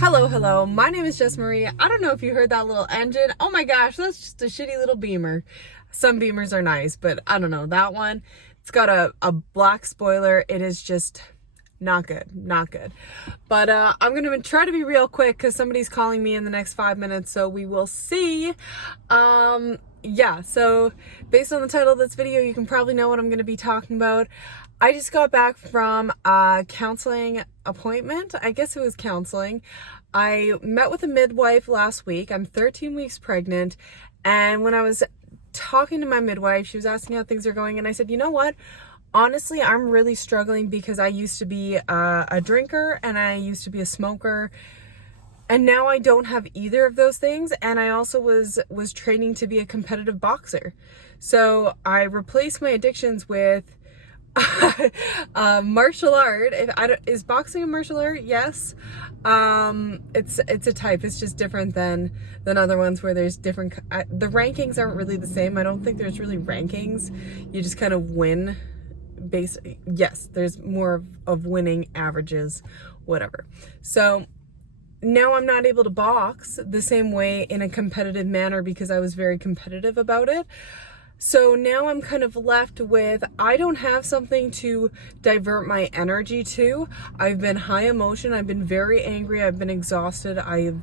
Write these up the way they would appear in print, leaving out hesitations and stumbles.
Hello. My name is Jess Marie. I don't know if you heard that little engine. Oh my gosh, that's just a shitty little Beamer. Some Beamers are nice, but I don't know. That one, it's got a black spoiler. It is just not good. But I'm going to try to be real quick because somebody's calling me in the next 5 minutes, so we will see. Yeah, so based on the title of this video, you can probably know what I'm going to be talking about. I just got back from a counseling appointment. I guess it was counseling. I met with a midwife last week. I'm 13 weeks pregnant. And when I was talking to my midwife, she was asking how things are going. And I said, you know what? Honestly, I'm really struggling because I used to be a drinker and I used to be a smoker. And now I don't have either of those things. And I also was training to be a competitive boxer. So I replaced my addictions with martial art. Is boxing a martial art? Yes. It's a type. It's just different than other ones where there's different. The rankings aren't really the same. I don't think there's really rankings. You just kind of win. Yes, there's more of winning averages, whatever. So now I'm not able to box the same way in a competitive manner because I was very competitive about it. So now I'm kind of left with, I don't have something to divert my energy to. I've been high emotion. I've been very angry. I've been exhausted. I've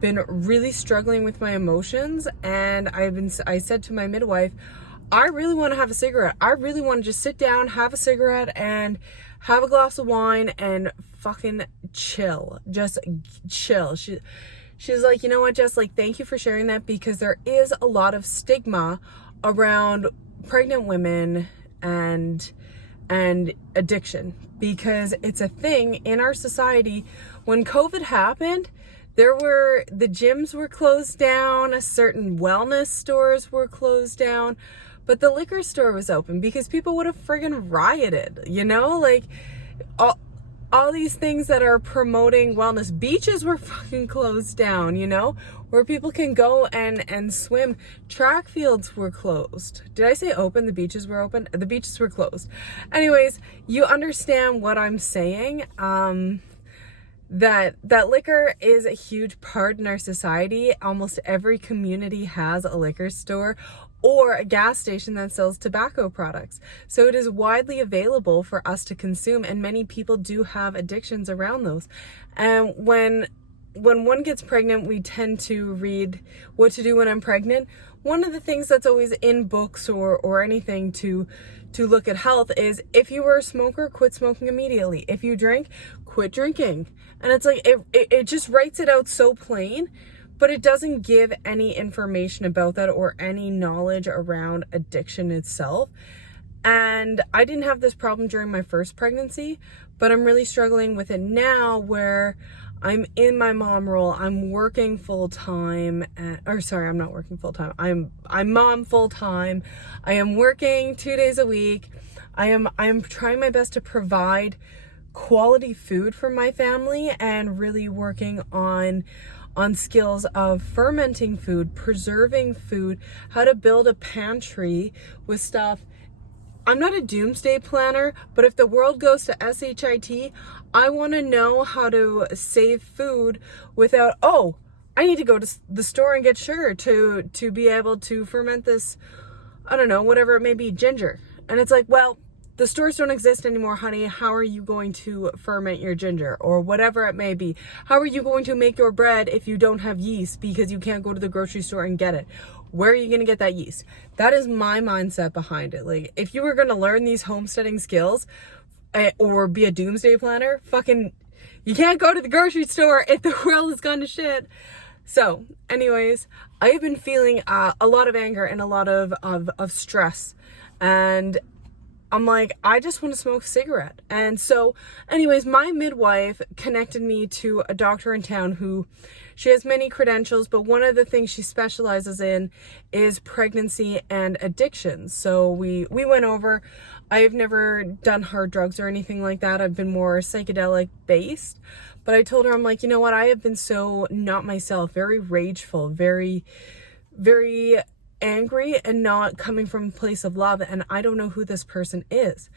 been really struggling with my emotions. And I said to my midwife, I really want to have a cigarette. I really want to just sit down, have a cigarette and have a glass of wine and fucking chill. Just chill. She's like, you know what, Jess, like, thank you for sharing that because there is a lot of stigma around pregnant women and addiction because it's a thing in our society. When COVID happened, the gyms were closed down, certain wellness stores were closed down, but the liquor store was open because people would have friggin' rioted, you know, like all these things that are promoting wellness. Beaches were fucking closed down, you know, where people can go and swim. Track fields were closed. Did I say open? The beaches were open? The beaches were closed. Anyways, you understand what I'm saying. That liquor is a huge part in our society. Almost every community has a liquor store or a gas station that sells tobacco products. So it is widely available for us to consume, and many people do have addictions around those. And when one gets pregnant, we tend to read what to do when I'm pregnant. One of the things that's always in books or anything to look at health is, if you were a smoker, quit smoking immediately. If you drink, quit drinking. And it's like, it just writes it out so plain, but it doesn't give any information about that or any knowledge around addiction itself. And I didn't have this problem during my first pregnancy, but I'm really struggling with it now where I'm in my mom role. I'm working full time, I'm not working full time. I'm mom full time. I am working 2 days a week. I am trying my best to provide quality food for my family and really working on skills of fermenting food, preserving food, how to build a pantry with stuff. I'm not a doomsday planner, but if the world goes to SHIT, I want to know how to save food without, I need to go to the store and get sugar to be able to ferment this, I don't know, whatever it may be, ginger. And it's like, well, the stores don't exist anymore, honey. How are you going to ferment your ginger or whatever it may be? How are you going to make your bread if you don't have yeast because you can't go to the grocery store and get it? Where are you going to get that yeast? That is my mindset behind it. Like, if you were going to learn these homesteading skills or be a doomsday planner, you can't go to the grocery store if the world has gone to shit. So anyways, I have been feeling a lot of anger and a lot of stress, and I'm like, I just want to smoke a cigarette. And so anyways, my midwife connected me to a doctor in town who, she has many credentials, but one of the things she specializes in is pregnancy and addiction. So we went over. I've never done hard drugs or anything like that. I've been more psychedelic based. But I told her, I'm like, you know what? I have been so not myself, very rageful, very, very angry and not coming from a place of love, and I don't know who this person is.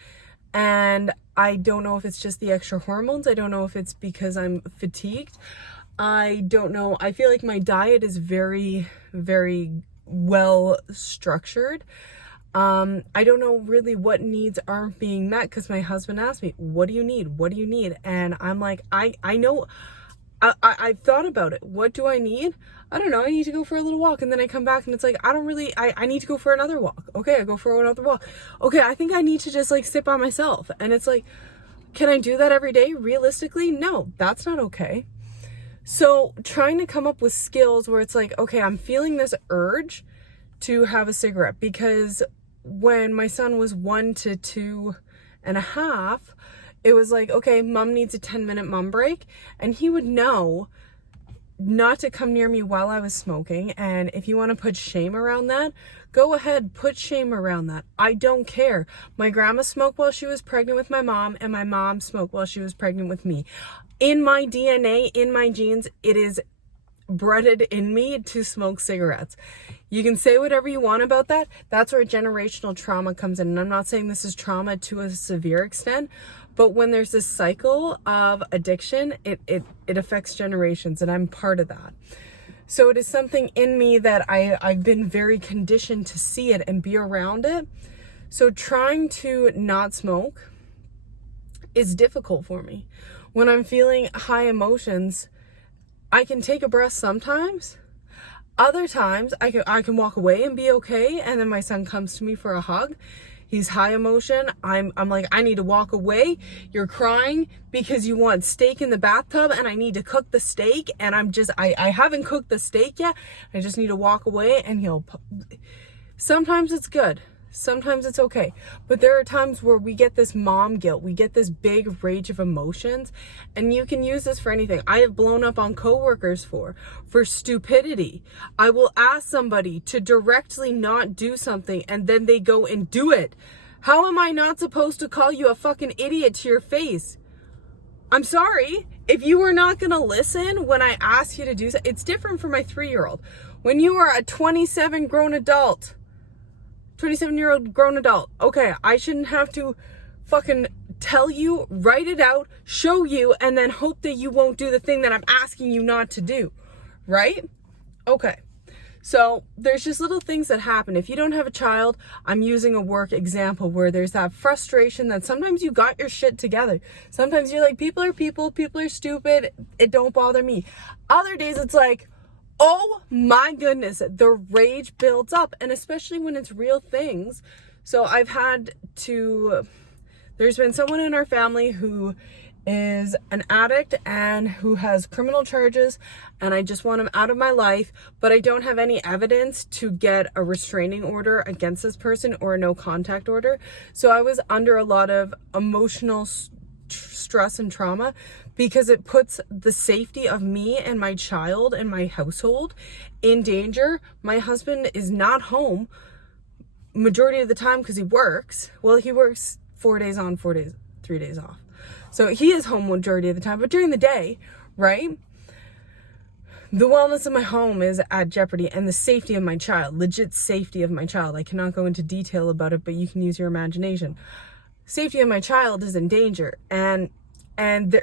And I don't know if it's just the extra hormones. I don't know if it's because I'm fatigued. I don't know. I feel like my diet is very, very well structured. I don't know really what needs aren't being met because my husband asked me, what do you need? What do you need? And I'm like, I know, I've thought about it. What do I need? I don't know. I need to go for a little walk. And then I come back and it's like, I need to go for another walk. Okay, I go for another walk. Okay, I think I need to just like sit by myself. And it's like, can I do that every day? Realistically, no, that's not okay. So trying to come up with skills where it's like, okay, I'm feeling this urge to have a cigarette, because when my son was 1 to 2.5, it was like, okay, mom needs a 10-minute mom break. And he would know not to come near me while I was smoking. And if you want to put shame around that, go ahead, put shame around that. I don't care. My grandma smoked while she was pregnant with my mom, and my mom smoked while she was pregnant with me. In my DNA, in my genes, it is bred in me to smoke cigarettes. You can say whatever you want about that. That's where generational trauma comes in. And I'm not saying this is trauma to a severe extent, but when there's this cycle of addiction, it affects generations, and I'm part of that. So it is something in me that I've been very conditioned to see it and be around it. So trying to not smoke is difficult for me. When I'm feeling high emotions, I can take a breath sometimes. Other times I can walk away and be okay, and then my son comes to me for a hug. He's high emotion. I'm like, I need to walk away. You're crying because you want steak in the bathtub and I need to cook the steak, and I haven't cooked the steak yet. I just need to walk away, and sometimes it's good. Sometimes it's okay. But there are times where we get this mom guilt. We get this big rage of emotions, and you can use this for anything. I have blown up on coworkers for stupidity. I will ask somebody to directly not do something, and then they go and do it. How am I not supposed to call you a fucking idiot to your face? I'm sorry. If you are not going to listen when I ask you to do something, it's different for my 3-year-old. When you are a 27-year-old grown adult. Okay, I shouldn't have to fucking tell you, write it out, show you, and then hope that you won't do the thing that I'm asking you not to do. Right? Okay. So there's just little things that happen. If you don't have a child, I'm using a work example where there's that frustration that sometimes you got your shit together. Sometimes you're like, people are stupid. It don't bother me. Other days it's like, oh my goodness, the rage builds up, and especially when it's real things. So there's been someone in our family who is an addict and who has criminal charges, and I just want him out of my life, but I don't have any evidence to get a restraining order against this person or a no contact order. So I was under a lot of emotional stress and trauma, because it puts the safety of me and my child and my household in danger. My husband is not home majority of the time because he works. Well, he works 4 days on, 3 days off. So he is home majority of the time, but during the day, right? The wellness of my home is at jeopardy, and the safety of my child, legit safety of my child. I cannot go into detail about it, but you can use your imagination. Safety of my child is in danger, and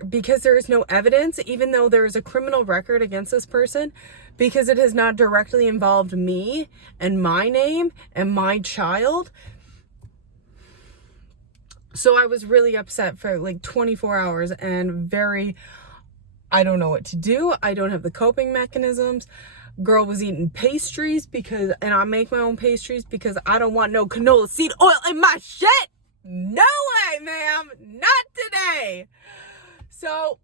because there is no evidence, even though there is a criminal record against this person, because it has not directly involved me and my name and my child. So I was really upset for like 24 hours and I don't know what to do. I don't have the coping mechanisms. Girl was eating pastries and I make my own pastries because I don't want no canola seed oil in my shit. No way, ma'am. Not today. So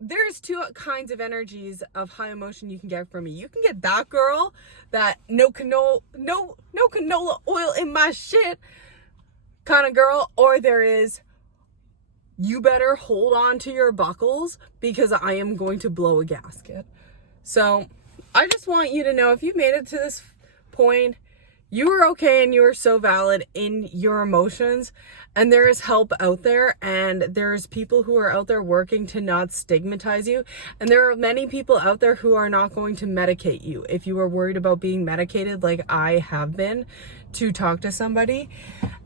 there's two kinds of energies of high emotion you can get from me. You can get that girl, that no canola oil in my shit kind of girl, or there is, you better hold on to your buckles because I am going to blow a gasket. So I just want you to know, if you made it to this point, you are okay and you are so valid in your emotions, and there is help out there, and there's people who are out there working to not stigmatize you, and there are many people out there who are not going to medicate you if you are worried about being medicated like I have been to talk to somebody,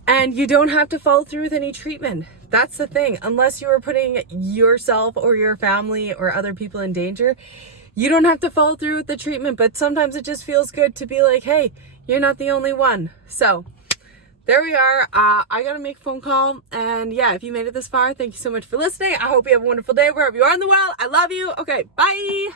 and you don't have to follow through with any treatment. That's the thing. Unless you are putting yourself or your family or other people in danger, you don't have to follow through with the treatment. But sometimes it just feels good to be like, hey, you're not the only one. So there we are. I gotta make a phone call. And yeah, if you made it this far, thank you so much for listening. I hope you have a wonderful day wherever you are in the world. I love you. Okay, bye.